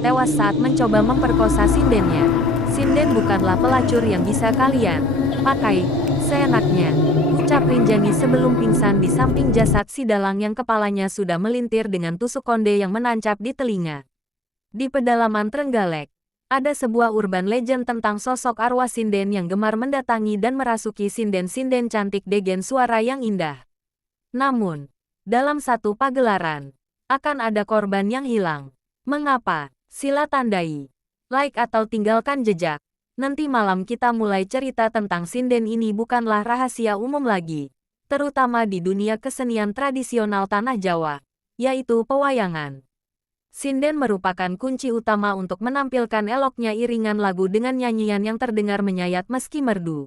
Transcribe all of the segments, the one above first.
akan tewas saat mencoba memperkosa sindennya. Sinden bukanlah pelacur yang bisa kalian pakai seenaknya, ucap Rinjani sebelum pingsan di samping jasad si dalang yang kepalanya sudah melintir dengan tusuk konde yang menancap di telinga. Di pedalaman Trenggalek, ada sebuah urban legend tentang sosok arwah sinden yang gemar mendatangi dan merasuki sinden-sinden cantik dengan suara yang indah. Namun, dalam satu pagelaran, akan ada korban yang hilang. Mengapa? Sila tandai like atau tinggalkan jejak. Nanti malam kita mulai cerita tentang sinden ini bukanlah rahasia umum lagi, terutama di dunia kesenian tradisional tanah Jawa, yaitu pewayangan. Sinden merupakan kunci utama untuk menampilkan eloknya iringan lagu dengan nyanyian yang terdengar menyayat meski merdu.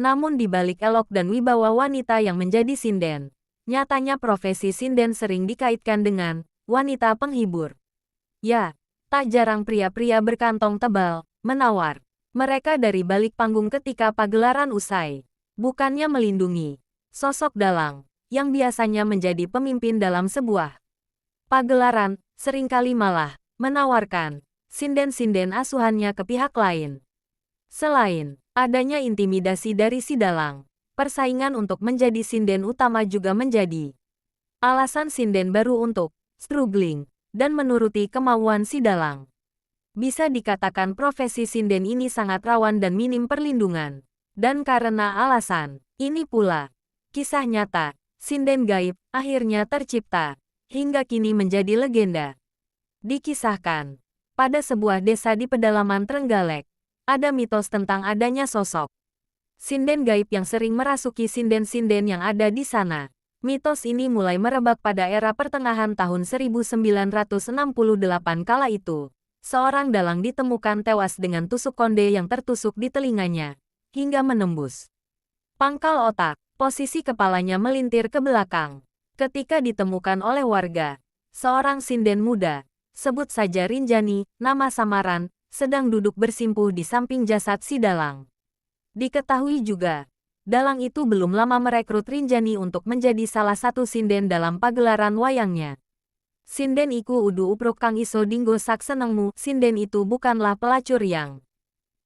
Namun di balik elok dan wibawa wanita yang menjadi sinden, nyatanya profesi sinden sering dikaitkan dengan wanita penghibur. Ya, tak jarang pria-pria berkantong tebal, menawar mereka dari balik panggung ketika pagelaran usai. Bukannya melindungi sosok dalang, yang biasanya menjadi pemimpin dalam sebuah pagelaran, seringkali malah menawarkan sinden-sinden asuhannya ke pihak lain. Selain adanya intimidasi dari si dalang, persaingan untuk menjadi sinden utama juga menjadi alasan sinden baru untuk struggling dan menuruti kemauan si dalang. Bisa dikatakan profesi sinden ini sangat rawan dan minim perlindungan. Dan karena alasan ini pula, kisah nyata sinden gaib akhirnya tercipta, hingga kini menjadi legenda. Dikisahkan, pada sebuah desa di pedalaman Trenggalek, ada mitos tentang adanya sosok sinden gaib yang sering merasuki sinden-sinden yang ada di sana. Mitos ini mulai merebak pada era pertengahan tahun 1968 kala itu. Seorang dalang ditemukan tewas dengan tusuk konde yang tertusuk di telinganya, hingga menembus pangkal otak. Posisi kepalanya melintir ke belakang. Ketika ditemukan oleh warga, seorang sinden muda, sebut saja Rinjani, nama samaran, sedang duduk bersimpuh di samping jasad si dalang. Diketahui juga, dalang itu belum lama merekrut Rinjani untuk menjadi salah satu sinden dalam pagelaran wayangnya. Sinden iku udu upruk kang iso dinggo sak senengmu. Sinden itu bukanlah pelacur yang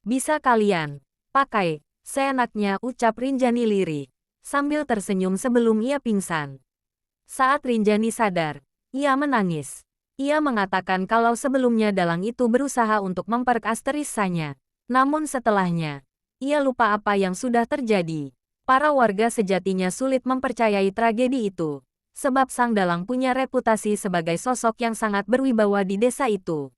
bisa kalian pakai seenaknya, ucap Rinjani lirih, sambil tersenyum sebelum ia pingsan. Saat Rinjani sadar, ia menangis. Ia mengatakan kalau sebelumnya dalang itu berusaha untuk memperkasterisanya. Namun setelahnya, ia lupa apa yang sudah terjadi. Para warga sejatinya sulit mempercayai tragedi itu, sebab sang dalang punya reputasi sebagai sosok yang sangat berwibawa di desa itu.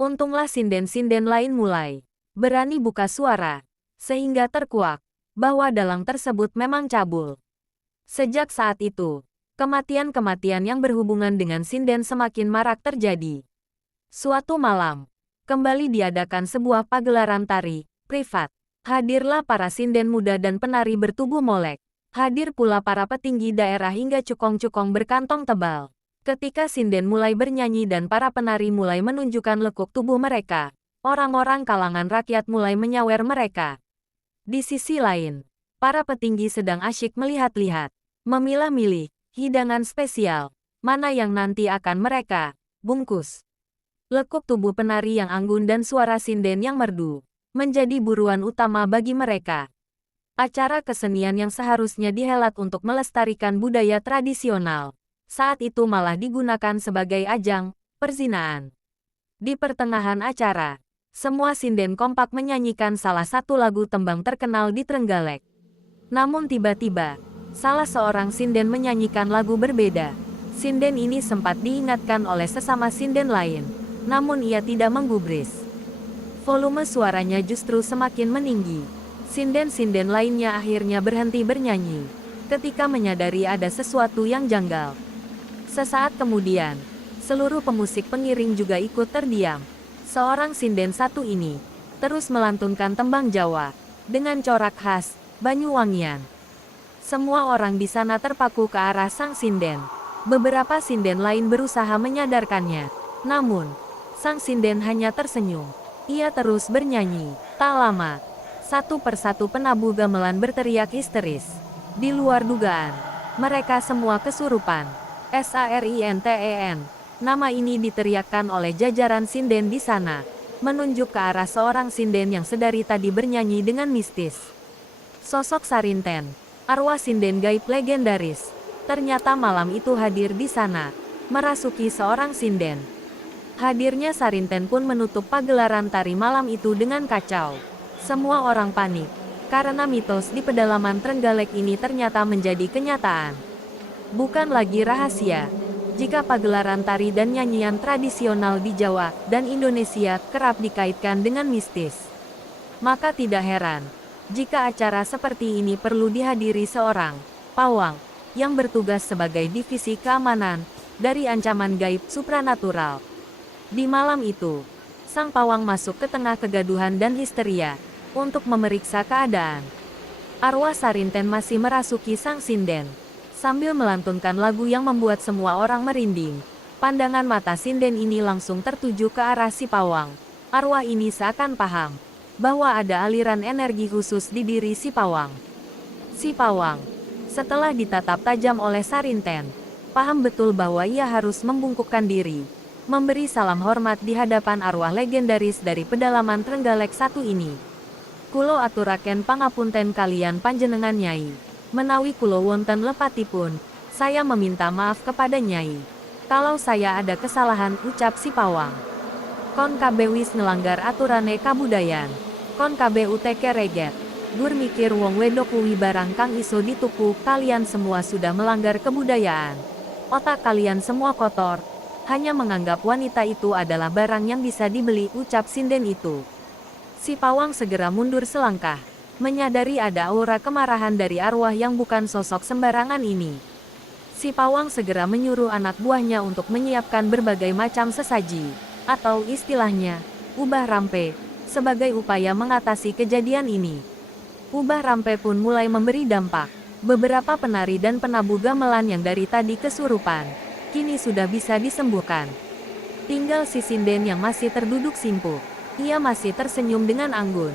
Untunglah sinden-sinden lain mulai berani buka suara, sehingga terkuak bahwa dalang tersebut memang cabul. Sejak saat itu, kematian-kematian yang berhubungan dengan sinden semakin marak terjadi. Suatu malam, kembali diadakan sebuah pagelaran tari privat. Hadirlah para sinden muda dan penari bertubuh molek. Hadir pula para petinggi daerah hingga cukong-cukong berkantong tebal. Ketika sinden mulai bernyanyi dan para penari mulai menunjukkan lekuk tubuh mereka, orang-orang kalangan rakyat mulai menyawer mereka. Di sisi lain, para petinggi sedang asyik melihat-lihat, memilah-milih hidangan spesial, mana yang nanti akan mereka bungkus. Lekuk tubuh penari yang anggun dan suara sinden yang merdu menjadi buruan utama bagi mereka. Acara kesenian yang seharusnya dihelat untuk melestarikan budaya tradisional, saat itu malah digunakan sebagai ajang perzinaan. Di pertengahan acara, semua sinden kompak menyanyikan salah satu lagu tembang terkenal di Trenggalek. Namun tiba-tiba, salah seorang sinden menyanyikan lagu berbeda. Sinden ini sempat diingatkan oleh sesama sinden lain, namun ia tidak menggubris. Volume suaranya justru semakin meninggi. Sinden-sinden lainnya akhirnya berhenti bernyanyi ketika menyadari ada sesuatu yang janggal. Sesaat kemudian, seluruh pemusik pengiring juga ikut terdiam. Seorang sinden satu ini terus melantunkan tembang Jawa dengan corak khas Banyuwangian. Semua orang di sana terpaku ke arah sang sinden. Beberapa sinden lain berusaha menyadarkannya, namun sang sinden hanya tersenyum. Ia terus bernyanyi. Tak lama, satu persatu penabuh gamelan berteriak histeris. Di luar dugaan, mereka semua kesurupan. SARINTEN. Nama ini diteriakkan oleh jajaran sinden di sana, menunjuk ke arah seorang sinden yang sedari tadi bernyanyi dengan mistis. Sosok Sarinten, arwah sinden gaib legendaris, ternyata malam itu hadir di sana, merasuki seorang sinden. Hadirnya Sarinten pun menutup pagelaran tari malam itu dengan kacau. Semua orang panik, karena mitos di pedalaman Trenggalek ini ternyata menjadi kenyataan. Bukan lagi rahasia, jika pagelaran tari dan nyanyian tradisional di Jawa dan Indonesia kerap dikaitkan dengan mistis. Maka tidak heran, jika acara seperti ini perlu dihadiri seorang pawang yang bertugas sebagai divisi keamanan dari ancaman gaib supranatural. Di malam itu, sang pawang masuk ke tengah kegaduhan dan histeria untuk memeriksa keadaan. Arwah Sarinten masih merasuki sang sinden, sambil melantunkan lagu yang membuat semua orang merinding. Pandangan mata sinden ini langsung tertuju ke arah si pawang. Arwah ini seakan paham bahwa ada aliran energi khusus di diri si pawang. Si pawang, setelah ditatap tajam oleh Sarinten, paham betul bahwa ia harus membungkukkan diri, memberi salam hormat di hadapan arwah legendaris dari pedalaman Trenggalek satu ini. Kulo aturaken pangapunten kalian panjenengan Nyai. Menawi kulo wonten lepatipun, saya meminta maaf kepada Nyai. Kalau saya ada kesalahan, ucap si pawang. Kon kabeh wis ngelanggar aturane kabudayan. Kon kabeh uteke reget. Gur mikir wong wedok kuwi barang kang iso dituku, kalian semua sudah melanggar kebudayaan. Otak kalian semua kotor, hanya menganggap wanita itu adalah barang yang bisa dibeli, ucap sinden itu. Si pawang segera mundur selangkah, menyadari ada aura kemarahan dari arwah yang bukan sosok sembarangan ini. Si pawang segera menyuruh anak buahnya untuk menyiapkan berbagai macam sesaji, atau istilahnya, ubah rampe, sebagai upaya mengatasi kejadian ini. Ubah rampe pun mulai memberi dampak. Beberapa penari dan penabuh gamelan yang dari tadi kesurupan, kini sudah bisa disembuhkan. Tinggal si sinden yang masih terduduk simpuk. Ia masih tersenyum dengan anggun.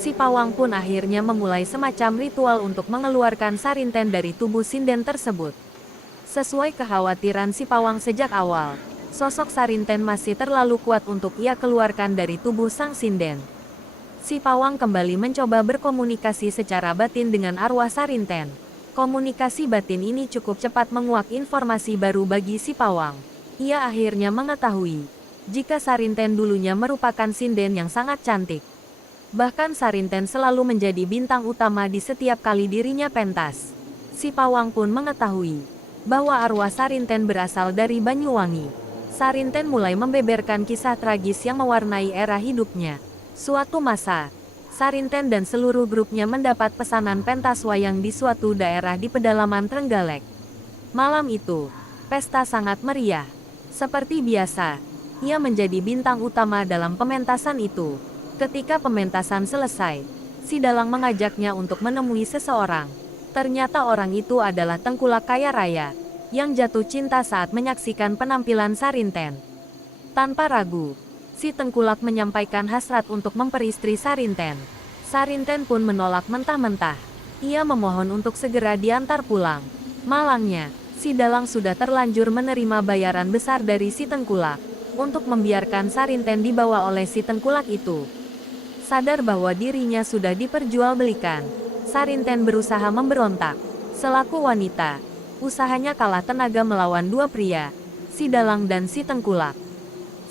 Si pawang pun akhirnya memulai semacam ritual untuk mengeluarkan Sarinten dari tubuh sinden tersebut. Sesuai kekhawatiran si pawang sejak awal, sosok Sarinten masih terlalu kuat untuk ia keluarkan dari tubuh sang sinden. Si pawang kembali mencoba berkomunikasi secara batin dengan arwah Sarinten. Komunikasi batin ini cukup cepat menguak informasi baru bagi si pawang. Ia akhirnya mengetahui jika Sarinten dulunya merupakan sinden yang sangat cantik. Bahkan Sarinten selalu menjadi bintang utama di setiap kali dirinya pentas. Si pawang pun mengetahui bahwa arwah Sarinten berasal dari Banyuwangi. Sarinten mulai membeberkan kisah tragis yang mewarnai era hidupnya. Suatu masa, Sarinten dan seluruh grupnya mendapat pesanan pentas wayang di suatu daerah di pedalaman Trenggalek. Malam itu, pesta sangat meriah. Seperti biasa, ia menjadi bintang utama dalam pementasan itu. Ketika pementasan selesai, si dalang mengajaknya untuk menemui seseorang. Ternyata orang itu adalah Tengkulak kaya raya, yang jatuh cinta saat menyaksikan penampilan Sarinten. Tanpa ragu, si Tengkulak menyampaikan hasrat untuk memperistri Sarinten. Sarinten pun menolak mentah-mentah. Ia memohon untuk segera diantar pulang. Malangnya, si dalang sudah terlanjur menerima bayaran besar dari si Tengkulak untuk membiarkan Sarinten dibawa oleh si Tengkulak itu. Sadar bahwa dirinya sudah diperjualbelikan, Sarinten berusaha memberontak. Selaku wanita, usahanya kalah tenaga melawan dua pria, si dalang dan si Tengkulak.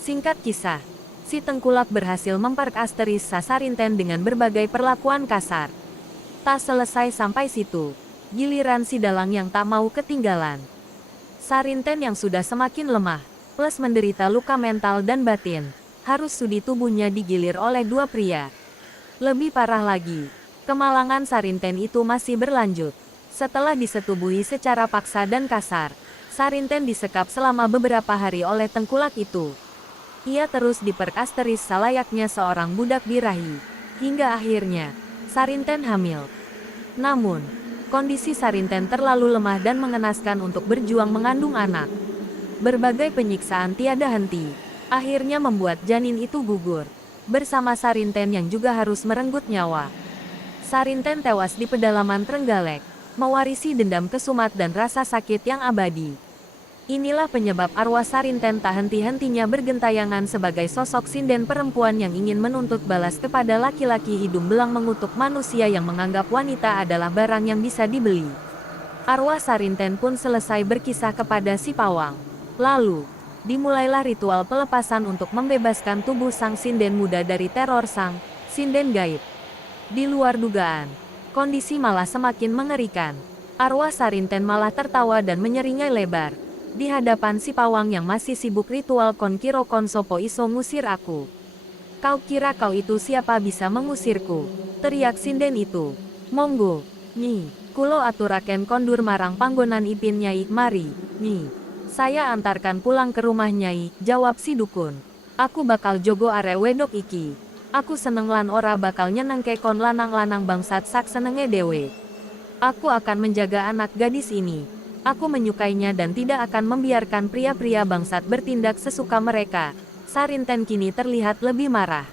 Singkat kisah, si Tengkulak berhasil memperkasteris Sarinten dengan berbagai perlakuan kasar. Tak selesai sampai situ, giliran si dalang yang tak mau ketinggalan. Sarinten yang sudah semakin lemah, plus menderita luka mental dan batin, harus sudi tubuhnya digilir oleh dua pria. Lebih parah lagi, kemalangan Sarinten itu masih berlanjut. Setelah disetubuhi secara paksa dan kasar, Sarinten disekap selama beberapa hari oleh Tengkulak itu. Ia terus diperkasteris selayaknya seorang budak birahi, hingga akhirnya, Sarinten hamil. Namun, kondisi Sarinten terlalu lemah dan mengenaskan untuk berjuang mengandung anak. Berbagai penyiksaan tiada henti, akhirnya membuat janin itu gugur, bersama Sarinten yang juga harus merenggut nyawa. Sarinten tewas di pedalaman Trenggalek, mewarisi dendam kesumat dan rasa sakit yang abadi. Inilah penyebab arwah Sarinten tak henti-hentinya bergentayangan sebagai sosok sinden perempuan yang ingin menuntut balas kepada laki-laki hidung belang mengutuk manusia yang menganggap wanita adalah barang yang bisa dibeli. Arwah Sarinten pun selesai berkisah kepada si pawang. Lalu, dimulailah ritual pelepasan untuk membebaskan tubuh sang sinden muda dari teror sang sinden gaib. Di luar dugaan, kondisi malah semakin mengerikan. Arwah Sarinten malah tertawa dan menyeringai lebar di hadapan si pawang yang masih sibuk ritual konkiro konsopo iso ngusir aku. Kau kira kau itu siapa bisa mengusirku? Teriak sinden itu. Monggo, Nyi, kulo aturaken kondur marang panggonan ipin Nyai, mari, Nyi. Saya antarkan pulang ke rumah Nyai, jawab si dukun. Aku bakal jogo are wedok iki. Aku seneng lan ora bakal nyenengke kon lanang-lanang bangsat sak senenge dewe. Aku akan menjaga anak gadis ini. Aku menyukainya dan tidak akan membiarkan pria-pria bangsat bertindak sesuka mereka. Sarinten kini terlihat lebih marah.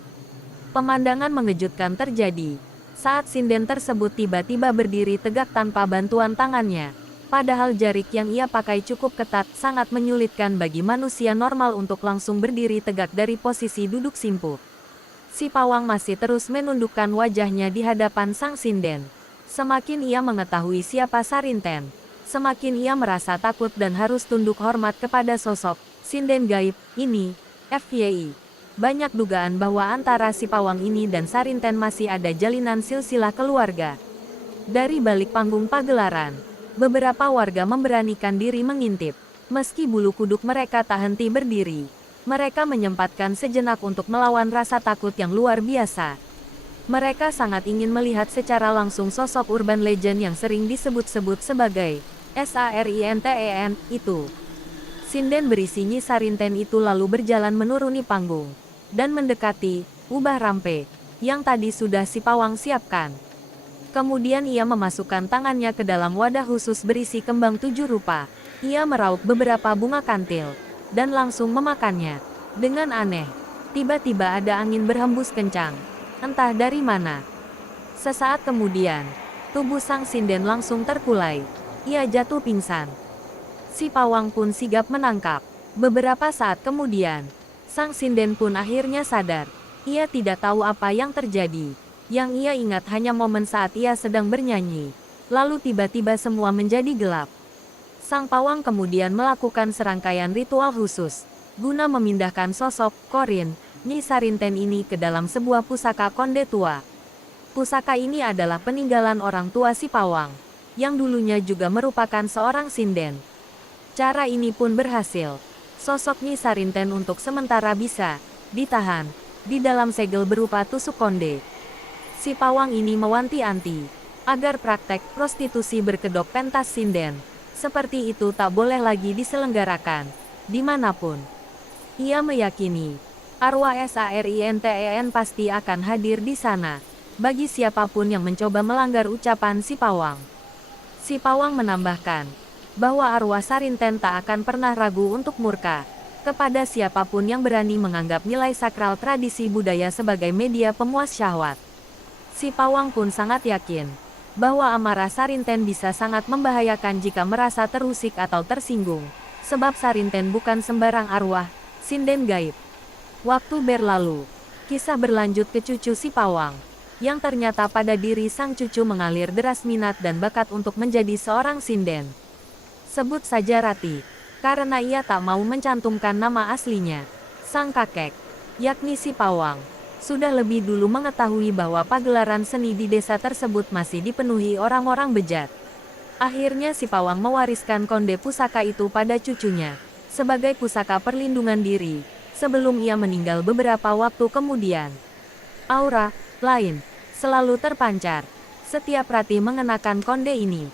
Pemandangan mengejutkan terjadi saat sinden tersebut tiba-tiba berdiri tegak tanpa bantuan tangannya. Padahal jarik yang ia pakai cukup ketat, sangat menyulitkan bagi manusia normal untuk langsung berdiri tegak dari posisi duduk simpuk. Si pawang masih terus menundukkan wajahnya di hadapan sang sinden. Semakin ia mengetahui siapa Sarinten, semakin ia merasa takut dan harus tunduk hormat kepada sosok sinden gaib ini. FYI, banyak dugaan bahwa antara si pawang ini dan Sarinten masih ada jalinan silsilah keluarga. Dari balik panggung pagelaran, beberapa warga memberanikan diri mengintip. Meski bulu kuduk mereka tak henti berdiri, mereka menyempatkan sejenak untuk melawan rasa takut yang luar biasa. Mereka sangat ingin melihat secara langsung sosok urban legend yang sering disebut-sebut sebagai Sarinten itu. Sinden berisi Nyi Sarinten itu lalu berjalan menuruni panggung dan mendekati ubah rampe yang tadi sudah si pawang siapkan. Kemudian ia memasukkan tangannya ke dalam wadah khusus berisi kembang 7 rupa. Ia meraup beberapa bunga kantil dan langsung memakannya. Dengan aneh, tiba-tiba ada angin berhembus kencang, entah dari mana. Sesaat kemudian, tubuh sang sinden langsung terkulai. Ia jatuh pingsan. Si pawang pun sigap menangkap. Beberapa saat kemudian, sang sinden pun akhirnya sadar. Ia tidak tahu apa yang terjadi. Yang ia ingat hanya momen saat ia sedang bernyanyi. Lalu tiba-tiba semua menjadi gelap. Sang pawang kemudian melakukan serangkaian ritual khusus guna memindahkan sosok Korin, Nyi Sarinten ini ke dalam sebuah pusaka konde tua. Pusaka ini adalah peninggalan orang tua si pawang, yang dulunya juga merupakan seorang sinden. Cara ini pun berhasil. Sosok Nyi Sarinten untuk sementara bisa ditahan di dalam segel berupa tusuk konde. Si pawang ini mewanti-wanti agar praktek prostitusi berkedok pentas sinden seperti itu tak boleh lagi diselenggarakan dimanapun. Ia meyakini arwah Sarinten pasti akan hadir di sana bagi siapapun yang mencoba melanggar ucapan si pawang. Si pawang menambahkan bahwa arwah Sarinten tak akan pernah ragu untuk murka kepada siapapun yang berani menganggap nilai sakral tradisi budaya sebagai media pemuas syahwat. Si pawang pun sangat yakin bahwa amarah Sarinten bisa sangat membahayakan jika merasa terusik atau tersinggung, sebab Sarinten bukan sembarang arwah sinden gaib. Waktu berlalu, kisah berlanjut ke cucu si pawang, yang ternyata pada diri sang cucu mengalir deras minat dan bakat untuk menjadi seorang sinden. Sebut saja Rati, karena ia tak mau mencantumkan nama aslinya. Sang kakek, yakni si pawang, sudah lebih dulu mengetahui bahwa pagelaran seni di desa tersebut masih dipenuhi orang-orang bejat. Akhirnya si pawang mewariskan konde pusaka itu pada cucunya, sebagai pusaka perlindungan diri, sebelum ia meninggal beberapa waktu kemudian. Aura lain selalu terpancar setiap Rati mengenakan konde ini.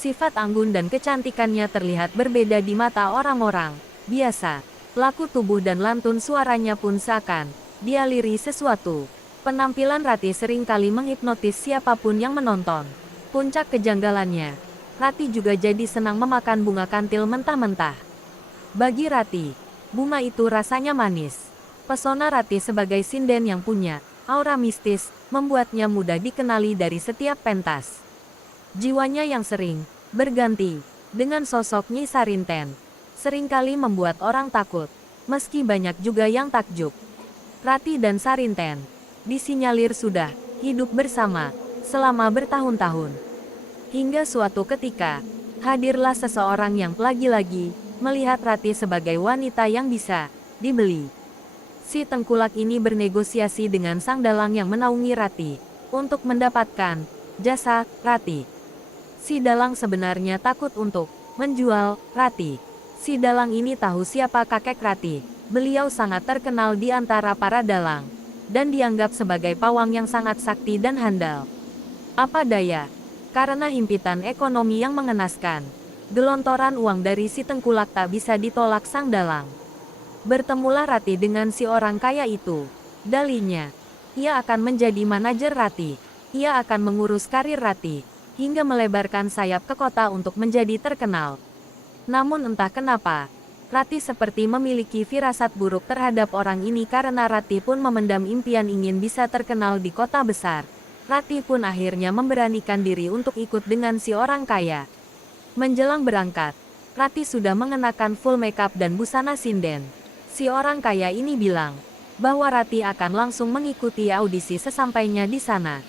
Sifat anggun dan kecantikannya terlihat berbeda di mata orang-orang biasa. Laku tubuh dan lantun suaranya pun seakan dialiri sesuatu. Penampilan Rati seringkali menghipnotis siapapun yang menonton. Puncak kejanggalannya, Rati juga jadi senang memakan bunga kantil mentah-mentah. Bagi Rati, bunga itu rasanya manis. Pesona Rati sebagai sinden yang punya aura mistis membuatnya mudah dikenali dari setiap pentas. Jiwanya yang sering berganti dengan sosok Nyi Sarinten seringkali membuat orang takut, meski banyak juga yang takjub. Rati dan Sarinten disinyalir sudah hidup bersama selama bertahun-tahun. Hingga suatu ketika, hadirlah seseorang yang lagi-lagi melihat Rati sebagai wanita yang bisa dibeli. Si tengkulak ini bernegosiasi dengan sang dalang yang menaungi Rati untuk mendapatkan jasa Rati. Si dalang sebenarnya takut untuk menjual Rati. Si dalang ini tahu siapa kakek Rati. Beliau sangat terkenal di antara para dalang, dan dianggap sebagai pawang yang sangat sakti dan handal. Apa daya, karena himpitan ekonomi yang mengenaskan, gelontoran uang dari si tengkulak tak bisa ditolak sang dalang. Bertemulah Rati dengan si orang kaya itu. Dalinya, ia akan menjadi manajer Rati. Ia akan mengurus karir Rati, hingga melebarkan sayap ke kota untuk menjadi terkenal. Namun entah kenapa, Rati seperti memiliki firasat buruk terhadap orang ini karena Rati pun memendam impian ingin bisa terkenal di kota besar. Rati pun akhirnya memberanikan diri untuk ikut dengan si orang kaya. Menjelang berangkat, Rati sudah mengenakan full makeup dan busana sinden. Si orang kaya ini bilang bahwa Rati akan langsung mengikuti audisi sesampainya di sana.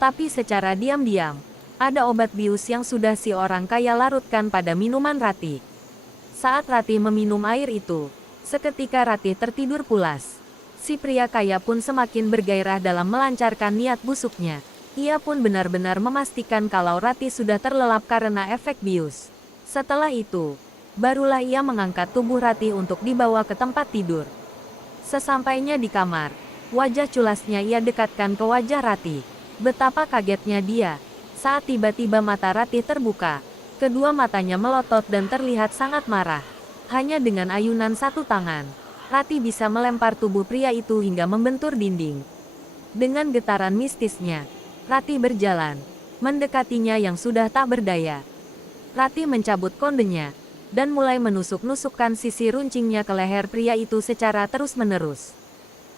Tapi secara diam-diam, ada obat bius yang sudah si orang kaya larutkan pada minuman Rati. Saat Rati meminum air itu, seketika Rati tertidur pulas. Si pria kaya pun semakin bergairah dalam melancarkan niat busuknya. Ia pun benar-benar memastikan kalau Rati sudah terlelap karena efek bius. Setelah itu, barulah ia mengangkat tubuh Rati untuk dibawa ke tempat tidur. Sesampainya di kamar, wajah culasnya ia dekatkan ke wajah Rati. Betapa kagetnya dia saat tiba-tiba mata Rati terbuka. Kedua matanya melotot dan terlihat sangat marah. Hanya dengan ayunan satu tangan, Rati bisa melempar tubuh pria itu hingga membentur dinding. Dengan getaran mistisnya, Rati berjalan, mendekatinya yang sudah tak berdaya. Rati mencabut kondenya, dan mulai menusuk-nusukkan sisi runcingnya ke leher pria itu secara terus-menerus.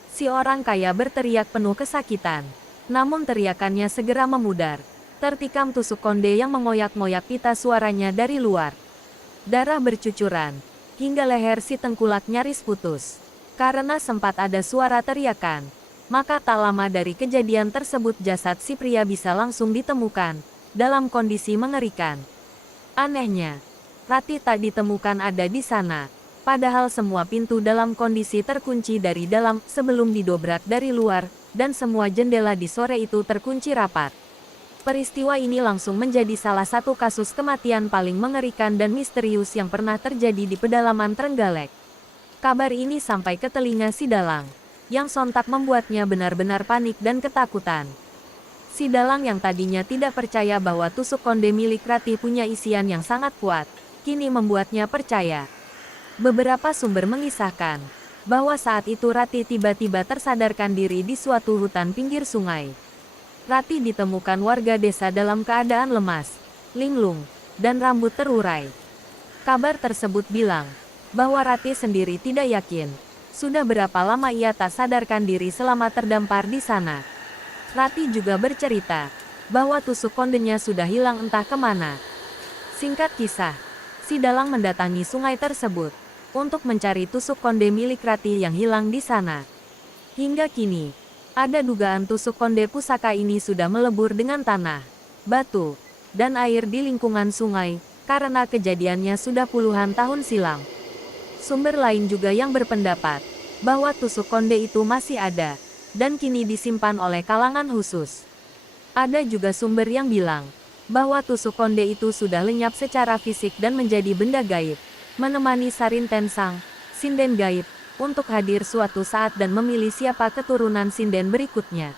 Si orang kaya berteriak penuh kesakitan, namun teriakannya segera memudar. Tertikam tusuk konde yang mengoyak-ngoyak pita suaranya dari luar. Darah bercucuran, hingga leher si tengkulak nyaris putus. Karena sempat ada suara teriakan, maka tak lama dari kejadian tersebut jasad si pria bisa langsung ditemukan, dalam kondisi mengerikan. Anehnya, Rati tak ditemukan ada di sana, padahal semua pintu dalam kondisi terkunci dari dalam sebelum didobrak dari luar, dan semua jendela di sore itu terkunci rapat. Peristiwa ini langsung menjadi salah satu kasus kematian paling mengerikan dan misterius yang pernah terjadi di pedalaman Trenggalek. Kabar ini sampai ke telinga si dalang, yang sontak membuatnya benar-benar panik dan ketakutan. Si dalang yang tadinya tidak percaya bahwa tusuk konde milik Rati punya isian yang sangat kuat, kini membuatnya percaya. Beberapa sumber mengisahkan bahwa saat itu Rati tiba-tiba tersadarkan diri di suatu hutan pinggir sungai. Rati ditemukan warga desa dalam keadaan lemas, linglung, dan rambut terurai. Kabar tersebut bilang bahwa Rati sendiri tidak yakin sudah berapa lama ia tak sadarkan diri selama terdampar di sana. Rati juga bercerita bahwa tusuk kondenya sudah hilang entah kemana. Singkat kisah, si dalang mendatangi sungai tersebut untuk mencari tusuk konde milik Rati yang hilang di sana. Hingga kini, ada dugaan tusuk konde pusaka ini sudah melebur dengan tanah, batu, dan air di lingkungan sungai, karena kejadiannya sudah puluhan tahun silam. Sumber lain juga yang berpendapat bahwa tusuk konde itu masih ada, dan kini disimpan oleh kalangan khusus. Ada juga sumber yang bilang bahwa tusuk konde itu sudah lenyap secara fisik dan menjadi benda gaib, menemani Sarinten sang sinden gaib, untuk hadir suatu saat dan memilih siapa keturunan sinden berikutnya.